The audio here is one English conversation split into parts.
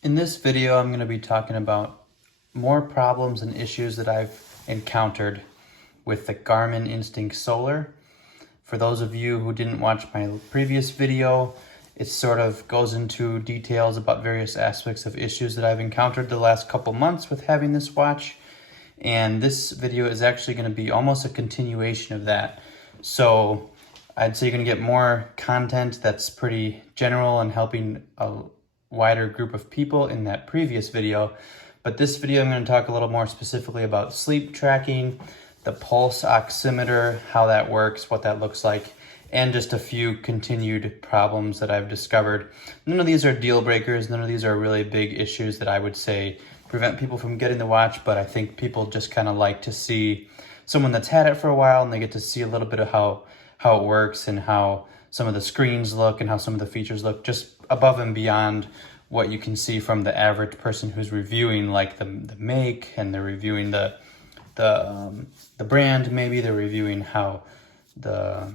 In this video, I'm going to be talking about more problems and issues that I've encountered with the Garmin Instinct Solar. For those of you who didn't watch my previous video, it sort of goes into details about various aspects of issues that I've encountered the last couple months with having this watch. And this video is actually going to be almost a continuation of that. So I'd say you're going to get more content that's pretty general and helping a wider group of people in that previous video. But this video, I'm going to talk a little more specifically about sleep tracking, the pulse oximeter, how that works, what that looks like, and just a few continued problems that I've discovered. None of these are deal breakers. None of these are really big issues that I would say prevent people from getting the watch, but I think people just kind of like to see someone that's had it for a while and they get to see a little bit of how it works and how some of the screens look and how some of the features look, just above and beyond what you can see from the average person who's reviewing, like the make, and they're reviewing the brand. Maybe they're reviewing how the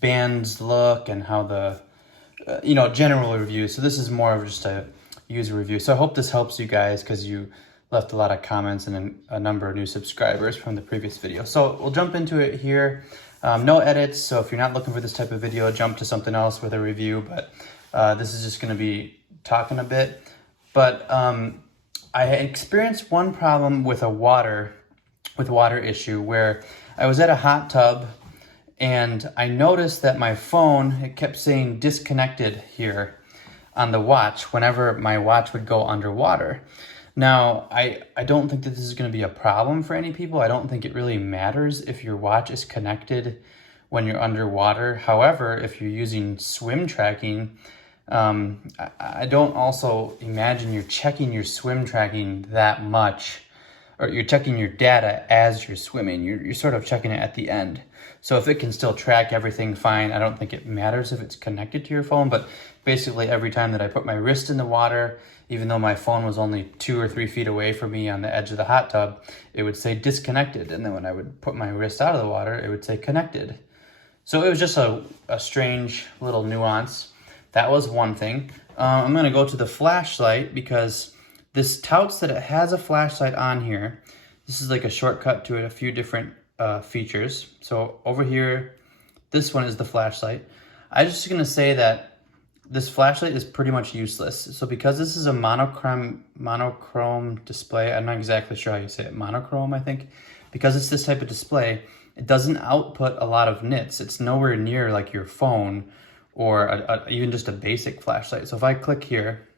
bands look and how the general review. So this is more of just a user review. So I hope this helps you guys because you left a lot of comments and a number of new subscribers from the previous video. So we'll jump into it here. No edits, so if you're not looking for this type of video, jump to something else with a review, but this is just going to be talking a bit. But I experienced one problem with water issue where I was at a hot tub and I noticed that my phone, it kept saying disconnected here on the watch whenever my watch would go underwater. Now, I don't think that this is going to be a problem for any people. I don't think it really matters if your watch is connected when you're underwater. However, if you're using swim tracking, I don't also imagine you're checking your swim tracking that much, or you're checking your data as you're swimming. You're sort of checking it at the end. So if it can still track everything fine, I don't think it matters if it's connected to your phone. But basically every time that I put my wrist in the water, even though my phone was only 2 or 3 feet away from me on the edge of the hot tub, it would say disconnected. And then when I would put my wrist out of the water, it would say connected. So it was just a strange little nuance. That was one thing. I'm going to go to the flashlight because this touts that it has a flashlight on here. This is like a shortcut to a few different features. So over here, this one is the flashlight. I'm just going to say that this flashlight is pretty much useless. So because this is a monochrome display, I'm not exactly sure how you say it, monochrome, I think. Because it's this type of display, it doesn't output a lot of nits. It's nowhere near like your phone or even just a basic flashlight. So if I click here,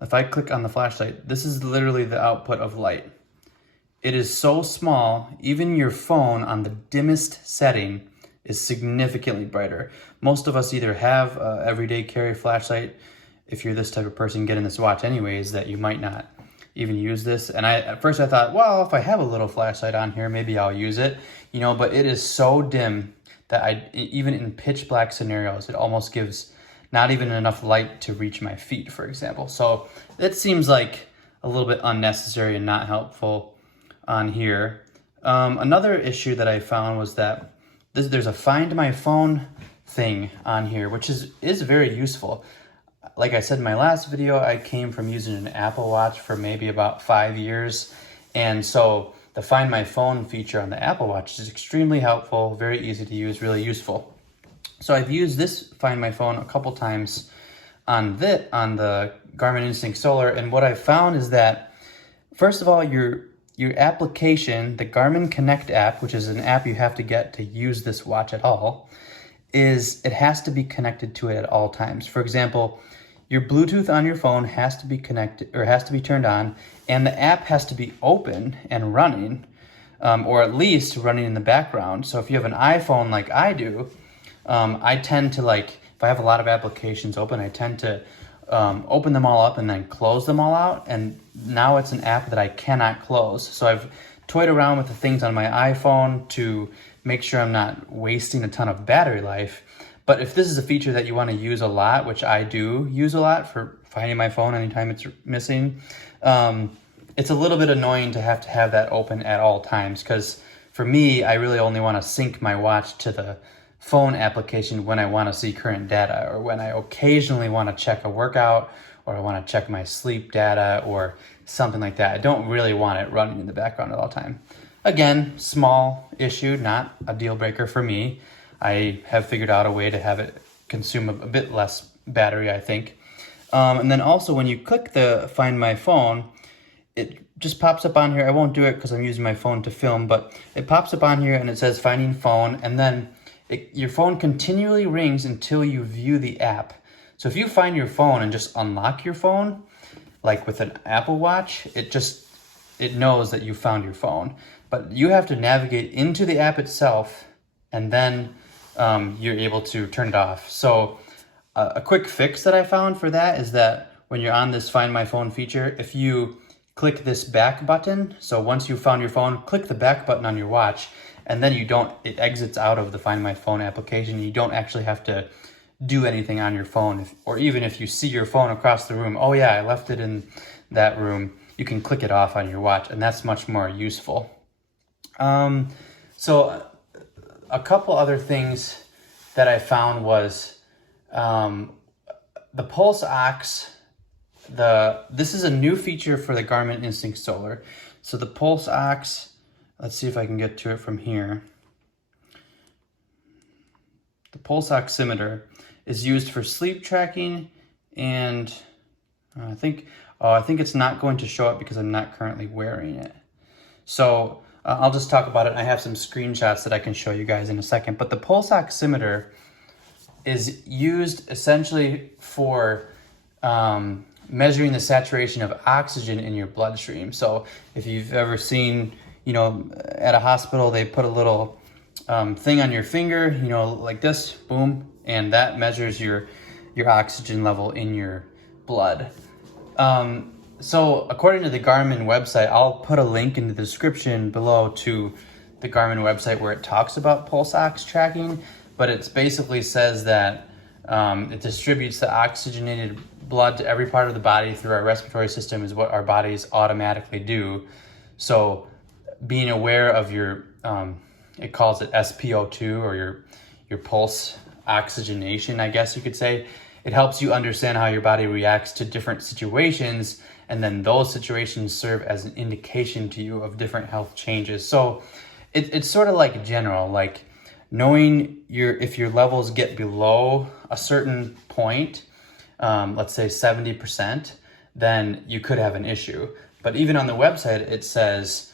if I click on the flashlight, this is literally the output of light. It is so small, even your phone on the dimmest setting is significantly brighter. Most of us either have a everyday carry flashlight, if you're this type of person getting this watch anyways, that you might not even use this. And at first I thought, well, if I have a little flashlight on here, maybe I'll use it, but it is so dim that even in pitch black scenarios, it almost gives not even enough light to reach my feet, for example. So it seems like a little bit unnecessary and not helpful on here. Another issue that I found was that there's a Find My Phone thing on here, which is very useful. Like I said in my last video, I came from using an Apple Watch for maybe about 5 years. And so the Find My Phone feature on the Apple Watch is extremely helpful, very easy to use, really useful. So I've used this Find My Phone a couple times on the Garmin Instinct Solar. And what I've found is that, first of all, your application, the Garmin Connect app, which is an app you have to get to use this watch at all, it has to be connected to it at all times. For example, your Bluetooth on your phone has to be connected or has to be turned on, and the app has to be open and running, or at least running in the background. So if you have an iPhone like I do, I tend to if I have a lot of applications open, I tend to open them all up and then close them all out. And now it's an app that I cannot close. So I've toyed around with the things on my iPhone to make sure I'm not wasting a ton of battery life. But if this is a feature that you want to use a lot, which I do use a lot for finding my phone anytime it's missing, it's a little bit annoying to have that open at all times. Because for me, I really only want to sync my watch to the phone application when I want to see current data or when I occasionally want to check a workout or I want to check my sleep data or something like that. I don't really want it running in the background at all time. Again, small issue, not a deal breaker for me. I have figured out a way to have it consume a bit less battery, I think. And then also when you click the Find My Phone, it just pops up on here. I won't do it because I'm using my phone to film, but it pops up on here and it says Finding Phone, and then your phone continually rings until you view the app. So if you find your phone and just unlock your phone, like with an Apple Watch, it knows that you found your phone. But you have to navigate into the app itself, and then you're able to turn it off. So a quick fix that I found for that is that when you're on this Find My Phone feature, if you click this back button, so once you've found your phone, click the back button on your watch, and then it exits out of the Find My Phone application. You don't actually have to do anything on your phone, or even if you see your phone across the room, oh yeah, I left it in that room, you can click it off on your watch, and that's much more useful. So a couple other things that I found was the pulse ox. This is a new feature for the Garmin Instinct Solar. So the pulse ox, let's see if I can get to it from here. The pulse oximeter is used for sleep tracking, and I think it's not going to show up because I'm not currently wearing it. So I'll just talk about it. I have some screenshots that I can show you guys in a second. But the pulse oximeter is used essentially for measuring the saturation of oxygen in your bloodstream. So if you've ever seen, at a hospital, they put a little thing on your finger, like this, boom, and that measures your oxygen level in your blood. So according to the Garmin website, I'll put a link in the description below to the Garmin website where it talks about pulse ox tracking, but it basically says that it distributes the oxygenated blood to every part of the body through our respiratory system is what our bodies automatically do. So being aware of your, it calls it SpO2, or your pulse oxygenation, I guess you could say. It helps you understand how your body reacts to different situations, and then those situations serve as an indication to you of different health changes. So it's sort of like general, like knowing if your levels get below a certain point, let's say 70%, then you could have an issue. But even on the website, it says,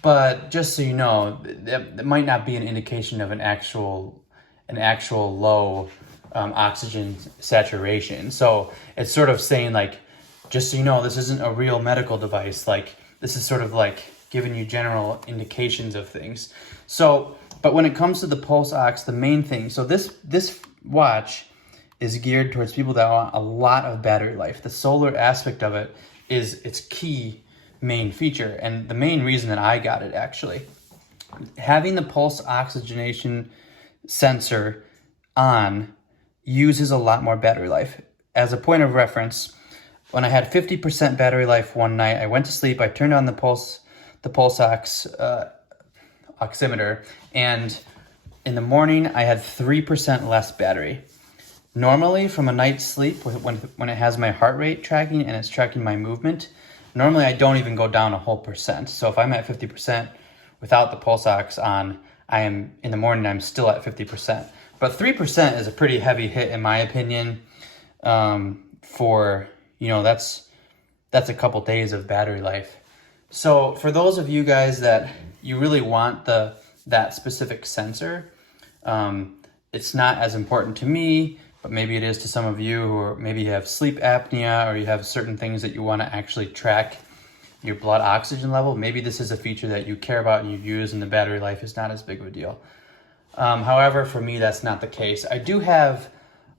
but just so you know, that might not be an indication of an actual low oxygen saturation. So it's sort of saying, like, just so you know, this isn't a real medical device. Like, this is sort of like giving you general indications of things. So, but when it comes to the pulse ox, the main thing, so this watch is geared towards people that want a lot of battery life. The solar aspect of it is its key main feature, and the main reason that I got it, actually. Having the pulse oxygenation sensor on uses a lot more battery life. As a point of reference, when I had 50% battery life one night, I went to sleep, I turned on the pulse oximeter, and in the morning I had 3% less battery. Normally, from a night's sleep, when it has my heart rate tracking and it's tracking my movement, normally I don't even go down a whole percent. So if I'm at 50% without the pulse ox on, in the morning I'm still at 50%. But 3% is a pretty heavy hit, in my opinion. For that's a couple days of battery life. So for those of you guys that you really want that specific sensor, it's not as important to me, but maybe it is to some of you, or maybe you have sleep apnea, or you have certain things that you want to actually track your blood oxygen level. Maybe this is a feature that you care about and you use, and the battery life is not as big of a deal. However, for me, that's not the case. I do have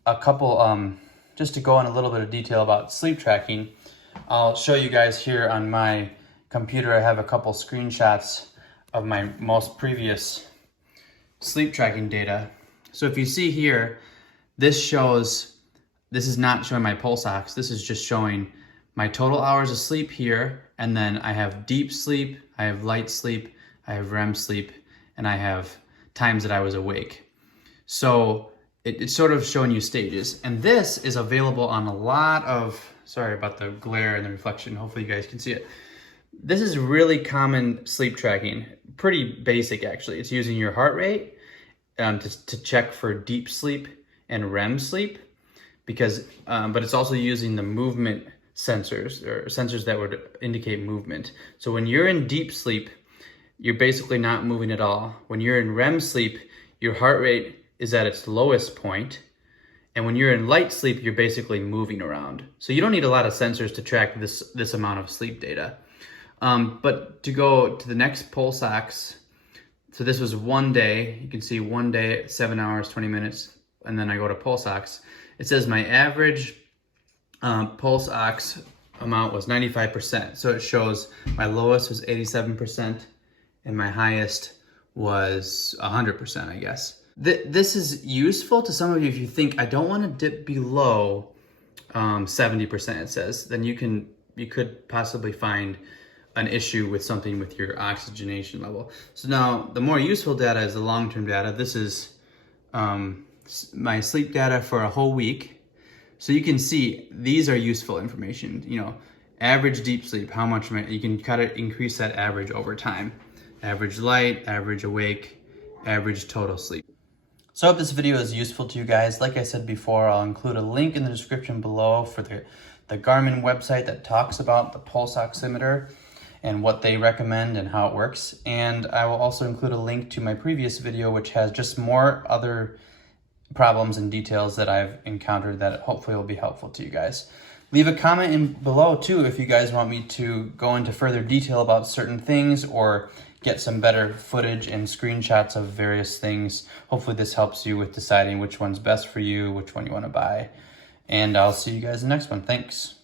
a couple, just to go in a little bit of detail about sleep tracking. I'll show you guys here on my computer. I have a couple screenshots of my most previous sleep tracking data. So if you see here, this is not showing my pulse ox. This is just showing my total hours of sleep here. And then I have deep sleep, I have light sleep, I have REM sleep, and I have times that I was awake. So it's sort of showing you stages. And this is available on a lot of, sorry about the glare and the reflection, hopefully you guys can see it. This is really common sleep tracking, pretty basic actually. It's using your heart rate to check for deep sleep and REM sleep, because, but it's also using the movement sensors, or sensors that would indicate movement. So when you're in deep sleep, you're basically not moving at all. When you're in REM sleep, your heart rate is at its lowest point. And when you're in light sleep, you're basically moving around. So you don't need a lot of sensors to track this amount of sleep data. But to go to the next pulse ox, so this was one day, you can see one day, 7 hours, 20 minutes, and then I go to pulse ox. It says my average pulse ox amount was 95%. So it shows my lowest was 87% and my highest was 100%, I guess. This is useful to some of you if you think, I don't want to dip below 70%, it says. Then you could possibly find an issue with something with your oxygenation level. So now the more useful data is the long-term data. This is my sleep data for a whole week. So you can see these are useful information. You know, average deep sleep, how much you can kind of increase that average over time. Average light, average awake, average total sleep. So I hope this video is useful to you guys. Like I said before, I'll include a link in the description below for the Garmin website that talks about the pulse oximeter and what they recommend and how it works. And I will also include a link to my previous video, which has just more other problems and details that I've encountered that hopefully will be helpful to you guys. Leave a comment in below too if you guys want me to go into further detail about certain things or get some better footage and screenshots of various things. Hopefully this helps you with deciding which one's best for you, which one you want to buy. And I'll see you guys in the next one. Thanks.